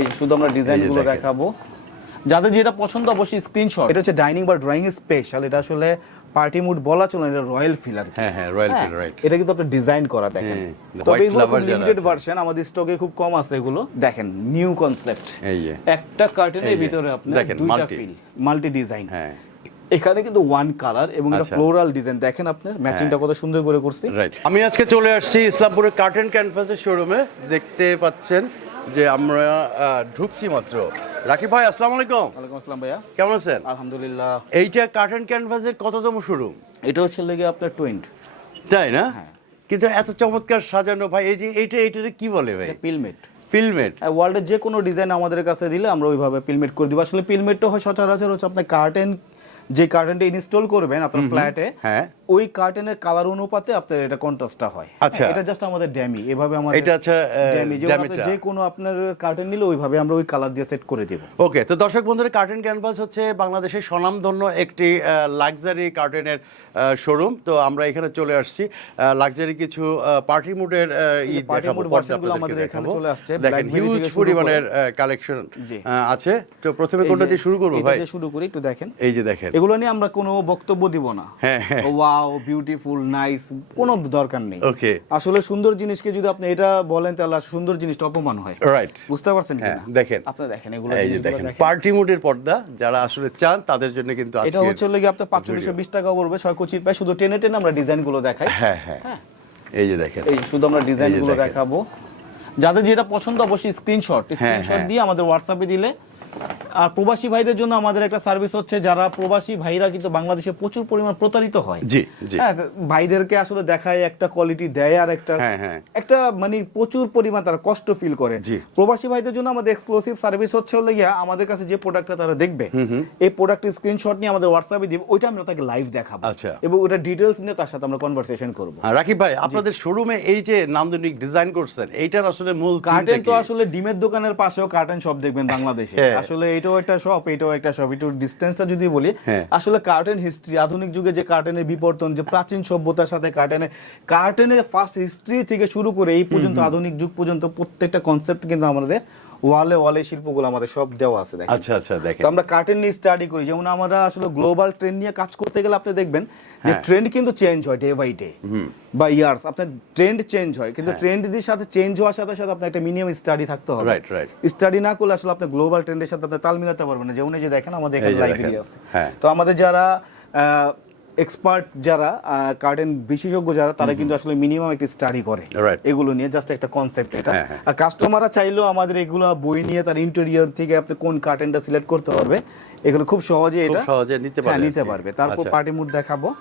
এই শুধু আমরা ডিজাইনগুলো দেখাবো। যাদের যেটা পছন্দ অবশ্যই স্ক্রিনশট এটা হচ্ছে ডাইনিং বা ড্রয়িং স্পেশাল এটা আসলে পার্টি মুড বলা চলে এটা রয়্যাল ফিল আর হ্যাঁ, হ্যাঁ, হ্যাঁ, feel, right. এটা কিন্তু আপনার ডিজাইন করা দেখেন। তবে এগুলো খুব লিমিটেড ভার্সন আমাদের স্টকে খুব কম আছে এগুলো। দেখেন নিউ কনসেপ্ট এই একটা কার্টেনের ভিতরে দেখেন, দুইটা ফিল মাল্টি ডিজাইন হ্যাঁ। এখানে কিন্তু ওয়ান কালার এবং এটা আচ্ছা। ফ্লোরাল ডিজাইন দেখেন আপনার ম্যাচিংটা কত সুন্দর করে করছি। রাইট আমি আজকে চলে আসছি ইসলামপুরের কার্টেন ক্যানভাসের শোরুমে দেখতে পাচ্ছেন যে আমরা ঢুকছি মাত্র। রাকিব ভাই আসসালামু আলাইকুম। ওয়ালাইকুম আসসালাম ভাইয়া। কেমন আছেন? আলহামদুলিল্লাহ। এইটা কার্টেন ক্যানভাসের কততম শুরু? এটা হচ্ছে লেগে আপনার টোয়েন্ট তাই না? হ্যাঁ। কিন্তু এত চমৎকার সাজানো ভাই এই যে এইটা এইটারে কি বলে ভাই? পিলমেট ফিলমেট ওয়ার্ল্ডের যে কোনো ডিজাইন আমাদের কাছে দিলে আমরা ওইভাবে পিলমেট করে দিব। আসলে পিলমেটটা হয় সচরাচর হচ্ছে আপনার কার্টেন যে কার্টেনটা ইনস্টল করবেন আপনার ফ্ল্যাটে হ্যাঁ। ওই কার্টেনের কালার অনুপাতে আপনার এটা কন্ট্রাস্টটা হয়। আচ্ছা। হ্যাঁ, এটা জাস্ট আমাদের ড্যামি এভাবে আমাদের এটা আহ, ড্যামি যে কোনো আপনার কার্টেন নিলে ওইভাবে আমরা ওই কালার দিয়ে সেট করে দেব। ওকে তো দর্শক বন্ধুরা কার্টেন ক্যানভাস হচ্ছে বাংলাদেশের স্বনামধন্য একটি লাক্সারি কার্টেনের শোরুম তো আমরা এখানে চলে আসছি। লাক্সারি কিছু পার্টি মুডের party mood version গুলো আমাদের এখানে চলে আসছে, দেখেন হিউজ পরিমাণের কালেকশন আছে। তো প্রথমে কোনটা দিয়ে শুরু করব ভাই? শুরু করি একটু দেখেন। এই যে দেখেন। এগুলো নিয়ে আমরা কোনো বক্তব্য দিব না। হ্যাঁ, হ্যাঁ। ওয়াও বিউটিফুল নাইস কোনো দরকার নেই। Okay. আসলে সুন্দর জিনিসকে যদি আপনি এটা বলেন তাহলে সুন্দর জিনিসটা অপমান হয়। রাইট বুঝতে পারছেন হ্যাঁ কিনা দেখেন। আপনি দেখেন এগুলো এই যে দেখেন। পার্টি মুডের পর্দা যারা আসলে চান তাদের জন্য কিন্তু এটা হচ্ছে লেগে আপনার পাঁচচল্লিশশো বিশ টাকা পড়বে ছয় কোচির পায়। শুধু টেনে টেনে আমরা ডিজাইনগুলো দেখাই। হ্যাঁ হ্যাঁ। এই যে দেখেন। এই শুধু আমরা ডিজাইনগুলো দেখেন। দেখাবো। যাদের যেটা পছন্দ অবশ্যই স্ক্রিনশট স্ক্রিনশট হ্যাঁ। দিয়ে আমাদের হোয়াটসঅ্যাপে দিলে আর প্রবাসী ভাইদের জন্য আমাদের একটা সার্ভিস হচ্ছে যারা প্রবাসী ভাইরা কিন্তু বাংলাদেশে প্রচুর পরিমাণ প্রতারিত হয়। জি হ্যাঁ ভাইদেরকে আসলে দেখায় একটা কোয়ালিটি দেয় আর একটা হ্যাঁ, হ্যাঁ। একটা মানে প্রচুর পরিমাণ তারা কষ্ট ফিল করে। প্রবাসী ভাইদের জন্য আমাদের এক্সক্লুসিভ সার্ভিস হচ্ছে হলো গিয়া আমাদের কাছে যে প্রোডাক্টটা তারা দেখবে এই প্রোডাক্টের স্ক্রিনশট নিয়ে আমাদের হোয়াটসঅ্যাপে দিব ওইটা আমরা তাকে লাইভ দেখাবো। আচ্ছা। এবং ওটা ডিটেলস নিয়ে তার সাথে আমরা কনভারসেশন করব। আর রাকিব ভাই আপনাদের শোরুমে এই যে নান্দনিক ডিজাইন করছেন এইটার আসলে মূল কার্টেন তো আসলে ডিমের দোকানের পাশেও কার্টেন সব দেখবেন বাংলাদেশে। হ্যাঁ। আসলে এটাও একটা শপ এটাও একটা শপ একটু ডিস্টেন্সটা যদি বলি হ্যাঁ। আসলে কার্টেন হিস্ট্রি আধুনিক যুগে যে কার্টেনের বিবর্তন যে প্রাচীন সভ্যতার সাথে কার্টেনের কার্টেনের ফার্স্ট হিস্ট্রি থেকে শুরু করে এই পর্যন্ত আধুনিক যুগ পর্যন্ত প্রত্যেকটা কনসেপ্ট কিন্তু আমাদের ওয়ালে ওয়ালে শিল্পগুলো আমাদের সব দেওয়া আছে দেখেন আচ্ছা আচ্ছা দেখেন তো আমরা কার্টেন নিয়ে স্টাডি করি যেমন আমরা আসলে গ্লোবাল ট্রেন্ড নিয়ে কাজ করতে গেলে আপনি দেখবেন যে হ্যাঁ। ট্রেন্ড কিন্তু চেঞ্জ হয় ডে বাই ডে বা ইয়ার্স আপনার ট্রেন্ড চেঞ্জ হয় হ্যাঁ। কিন্তু ট্রেন্ডের সাথে চেঞ্জ হওয়ার সাথে সাথে আপনার একটা মিনিমাম স্টাডি থাকতে হবে Right, right. স্টাডি না করলে আসলে আপনি গ্লোবাল ট্রেন্ডের সাথে আপনি তাল মিলাতে পারবেন না যেমন এই যে দেখেন আমাদের এখানে লাইব্রেরি আছে হ্যাঁ। তো আমাদের যারা এক্সপার্ট যারা কার্টেন বিশেষজ্ঞ যারা তারা কিন্তু আসলে মিনিমাম একটা স্টাডি করে। এগুলো নিয়ে জাস্ট একটা কনসেপ্ট এটা। হ্যাঁ, হ্যাঁ। আর কাস্টমাররা চাইলেও আমাদের এগুলো বই নিয়ে তার ইন্টেরিয়র থেকে আপনি কোন কার্টেনটা সিলেক্ট করতে পারবে এগুলো খুব সহজে এটা সহজে নিতে হ্যাঁ, পারবে নিতে পারবে। তারপর আচ্ছা। পার্টি মুড দেখাবো।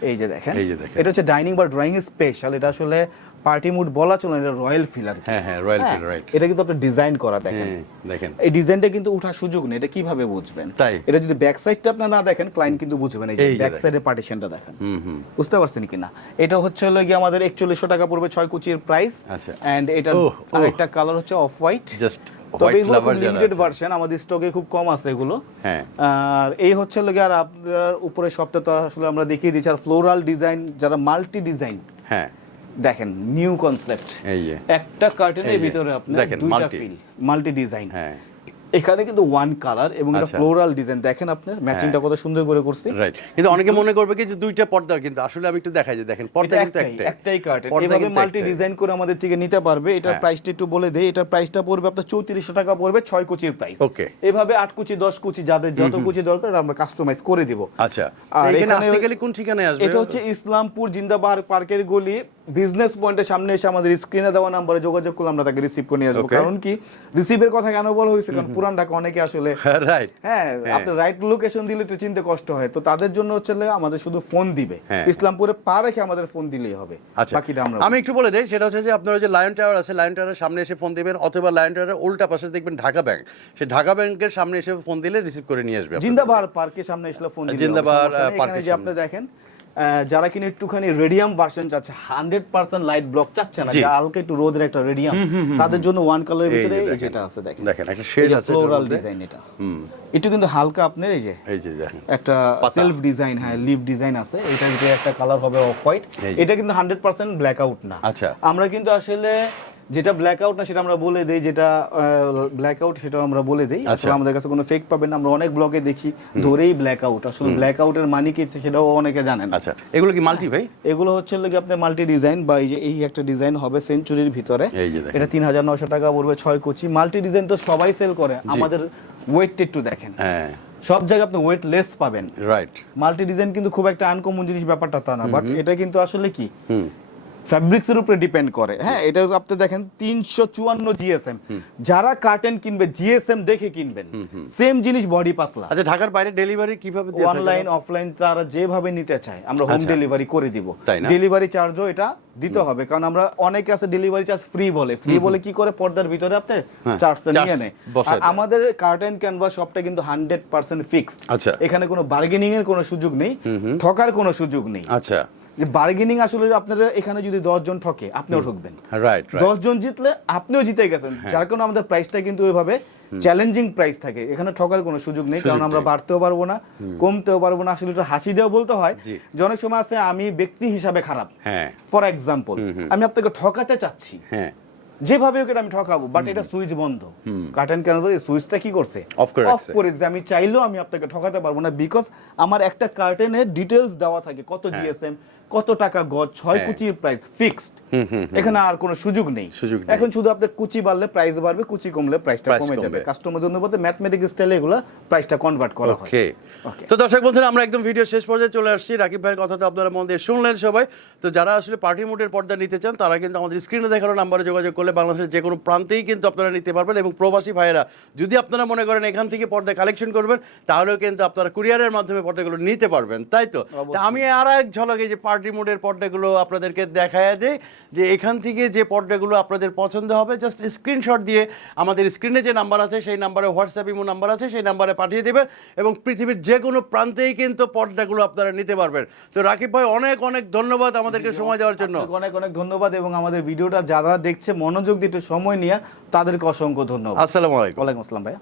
এই যে দেখেন। এই যে দেখেন। এটা হচ্ছে ডাইনিং বা ড্রয়িং স্পেশাল এটা আসলে পার্টি মুড বলা চলে এটা রয়্যাল ফিল আর হ্যাঁ, হ্যাঁ, royal হ্যাঁ, feel, right. এটা কিন্তু আপনার ডিজাইন করা দেখেন। দেখেন। এই ডিজাইনটা কিন্তু ওঠার সুযোগ নেই এটা কীভাবে বুঝবেন? তাই? এটা যদি ব্যাক সাইডটা আপনি না দেখেন ক্লায়েন্ট কিন্তু বুঝবেন এই যে এই ব্যাক সাইডের পার্টিশনটা দেখেন। হুম হুম। বুঝতে পারছেন কিনা এটা হচ্ছে হলো গিয়ে আমাদের একচল্লিশশো টাকা পড়বে ছয় কুচির প্রাইস আচ্ছা। এন্ড এটা। আরেকটা কালার হচ্ছে অফ হোয়াইট জাস্ট তবে এগুলো খুব লিমিটেড ভার্সন আমাদের স্টকে খুব কম আছে এগুলো। হ্যাঁ। আর এই হচ্ছে লাগে আর আপনার উপরে সবটা তো আসলে আমরা দেখিয়ে দিচ্ছি আর ফ্লোরাল ডিজাইন যারা মাল্টি ডিজাইন হ্যাঁ। দেখেন নিউ কনসেপ্ট একটা কার্টেনের ভিতরে আপনার দুইটা ফিল মাল্টি ডিজাইন হ্যাঁ। এখানে কিন্তু ওয়ান কালার এবং এটা আচ্ছা। হ্যাঁ। ফ্লোরাল ডিজাইন দেখেন আপনার ম্যাচিংটা কত সুন্দর করে করছি। রাইট কিন্তু অনেকে মনে করবে কি যে দুইটা পর্দা কিন্তু আসলে আমি একটু দেখাই যে দেখেন পর্দা কিন্তু একটাই একটাই। কার্টেন এভাবে মাল্টি ডিজাইন করে আমাদের থেকে নিতে পারবে। এটার হ্যাঁ। প্রাইসটা একটু বলে দেই এটার প্রাইসটা পড়বে আপনার চৌত্রিশশো টাকা পড়বে ছয় কুচির প্রাইস ওকে এভাবে আট কুচি দশ কুচি যাদের যত কুচি দরকার আমরা কাস্টমাইজ করে দিব। আচ্ছা। আর এখানে গেলে কোন ঠিকানায় আসবে? এটা হচ্ছে ইসলামপুর জিন্দাবাদ পার্কের গলি বিজনেস পয়েন্টের সামনে এসে আমাদের স্ক্রিনে দেওয়া নাম্বারে যোগাযোগ করলে আমরা তাকে রিসিভ করে নিয়ে আসব। কারণ কি? রিসিভের কথা কেন বলা হয়েছে? কারণ পুরান ঢাকা অনেকে আসলে রাইট হ্যাঁ আপনি রাইট লোকেশন দিলে একটু চিনতে কষ্ট হয়। তো তাদের জন্য হচ্ছে আমাদের শুধু ফোন দিবে। হ্যাঁ। ইসলামপুরে পা রেখে আমাদের ফোন দিলেই হবে। আচ্ছা। বাকিটা আমরা আমি একটু বলে দেই সেটা হচ্ছে যে আপনার যে লায়ন টাওয়ার আছে লায়ন টাওয়ারের সামনে এসে ফোন দিবেন অথবা লায়ন টাওয়ারের উল্টা পাশে দেখবেন ঢাকা ব্যাংক সেই ঢাকা ব্যাংকের সামনে এসে ফোন দিলে রিসিভ করে নিয়ে আসবে। জিন্দাবাদ পার্কের সামনে এসে ফোন জিন্দাবাদ, এখানে যে আপনি দেখেন যারা কিনা একটুখানি রেডিয়াম ভার্সন চাচ্ছে হান্ড্রেড পার্সেন্ট লাইট ব্লক চাচ্ছে না। হালকা একটু রোদের একটা রেডিয়াম তাদের জন্য ওয়ান কালারের ভিতরে এই যেটা আছে দেখেন। দেখেন, একটা shade আছে ফ্লোরাল ডিজাইন এটা। একটু কিন্তু হালকা আপনার এই যে এই যে দেখেন একটা সেলফ ডিজাইন হ্যাঁ লিভ ডিজাইন আছে এটার ভিতরে একটা কালার হবে অফ হোয়াইট এটা কিন্তু হান্ড্রেড পার্সেন্ট ব্ল্যাক আউট না। আচ্ছা। আমরা কিন্তু আসলে যেটা ব্ল্যাক আউট না সেটা আমরা বলে দেই যেটা ব্ল্যাক আউট সেটা আমরা বলে দেই। আচ্ছা। আসলে আমাদের কাছে কোনো ফেক পাবেন আমরা অনেক ব্লগে দেখি ধরেই ব্ল্যাক আউট আসলে ব্ল্যাক আউটের মানে কি সেটাও অনেকে জানেন। আচ্ছা এগুলো কি মাল্টি ভাই? এগুলো হচ্ছে লোকে আপনার মাল্টি ডিজাইন বা এই যে এই একটা ডিজাইন হবে সেঞ্চুরির ভিতরে। এটা তিন হাজার নশো টাকা পড়বে ছয় কুচি। মাল্টি ডিজাইন তো সবাই সেল করে আমাদের ওয়েটটা একটু দেখেন। হ্যাঁ। সব জায়গায় আপনি ওয়েট লেস পাবেন। রাইট মাল্টি ডিজাইন কিন্তু খুব একটা আনকমন জিনিস ব্যাপারটা তা না বাট এটা কিন্তু আসলে কি? হুম ফ্যাব্রিক্স এর উপরে ডিপেন্ড করে। হ্যাঁ এটা আপনি দেখেন তিনশো চুয়ান্ন জিএসএম যারা কার্টেন কিনবে জিএসএম দেখে কিনবেন। সেম জিনিস বডি পাতলা। আচ্ছা ঢাকার বাইরে ডেলিভারি কীভাবে অনলাইন অফলাইন তারা যেভাবে নিতে চায় আমরা হোম আচ্ছা। ডেলিভারি করে দিব। ডেলিভারি চার্জও এটা দিতে হবে কারণ আমরা অনেকে আছে ডেলিভারি চার্জ ফ্রি বলে। ফ্রি বলে কি করে? পর্দার ভিতরে আপনি হ্যাঁ, চার্জটা নিয়ে নেয়। আর আমাদের কার্টেন ক্যানভাস শপটা কিন্তু হান্ড্রেড পার্সেন্ট ফিক্সড আচ্ছা। এখানে কোনো বার্গেনিং এর কোনো সুযোগ নেই ঠকার কোনো সুযোগ নেই। আচ্ছা। যে বার্গেনিং আসলে আপনারা এখানে যদি দশজন ঠকে আপনিও ঠকবেন। রাইট রাইট জিতলে আপনিও জিতে গেছেন। হ্যাঁ। যার কারণে আমাদের প্রাইসটা কিন্তু ওইভাবে চ্যালেঞ্জিং প্রাইস থাকে। এখানে ঠকার কোনো সুযোগ নেই কারণ আমরা বাড়তেও পারব না কমতেও পারব না। আসলে এটা হাসি দেওয়া বলতে হয়। যে অনেক সময় আছে আমি ব্যক্তি হিসাবে খারাপ। হ্যাঁ। ফর এক্সাম্পল আমি আপনাকে ঠকাতে চাচ্ছি। হ্যাঁ। যেভাবে ওকে আমি ঠকাবো বাট এটা সুইচ বন্ধ। কার্টেন কেন এই সুইচটা কি করছে? Off করে অফ করে দিছে। আমি চাইলেও আমি আপনাকে ঠকাতে পারব না বিকজ আমার একটা কার্টেনের ডিটেলস দেওয়া থাকে কত জিএসএম কত টাকা গজ ছয় হ্যাঁ। কুচির প্রাইস ফিক্সড এখানে আর কোনো সুযোগ নেই। এখন শুধু আপনার কুচি বাড়লে প্রাইস বাড়বে কুচি কমলে প্রাইসটা কমে যাবে। কাস্টমার জন্য বলতে ম্যাথমেটিক স্টাইলে এগুলো প্রাইসটা কনভার্ট করা হয়। ওকে তো দর্শক বন্ধুরা আমরা একদম ভিডিও শেষ পর্যায়ে চলে আসছি। রাকিব ভাইয়ের কথা তো আপনারা মন দিয়ে শুনলেন সবাই। তো যারা আসলে পার্টি মোডের পর্দা নিতে চান তারা কিন্তু আমাদের স্ক্রিনে দেখানো নাম্বারে যোগাযোগ করলে বাংলাদেশের যে কোনো প্রান্তেই কিন্তু আপনারা নিতে পারবেন এবং প্রবাসী ভাইয়েরা যদি আপনারা মনে করেন এখান থেকে পর্দা কালেকশন করবেন তাহলেও কিন্তু আপনারা কুরিয়ারের মাধ্যমে পর্দাগুলো নিতে পারবেন তাই তো? আমি আর এক ঝলকে যে পার্টি মোডের পর্দাগুলো আপনাদেরকে দেখায় দেয় যে এখান থেকে যে পর্দাগুলো আপনাদের পছন্দ হবে জাস্ট স্ক্রিনশট দিয়ে আমাদের স্ক্রিনে যে নাম্বার আছে সেই নাম্বারে হোয়াটসঅ্যাপ ইমো নাম্বার আছে সেই নাম্বারে পাঠিয়ে দেবেন এবং পৃথিবীর যে কোনো প্রান্তেই কিন্তু পর্দাগুলো আপনারা নিতে পারবেন। তো রাকিব ভাই অনেক অনেক ধন্যবাদ আমাদেরকে সময় দেওয়ার জন্য। অনেক অনেক ধন্যবাদ এবং আমাদের ভিডিওটা যারা দেখছে মনোযোগ দিয়ে সময় নিয়ে তাদেরকে অসংখ্য ধন্যবাদ। আসসালামু আলাইকুম। ওয়ালাইকুম আসসালাম ভাইয়া।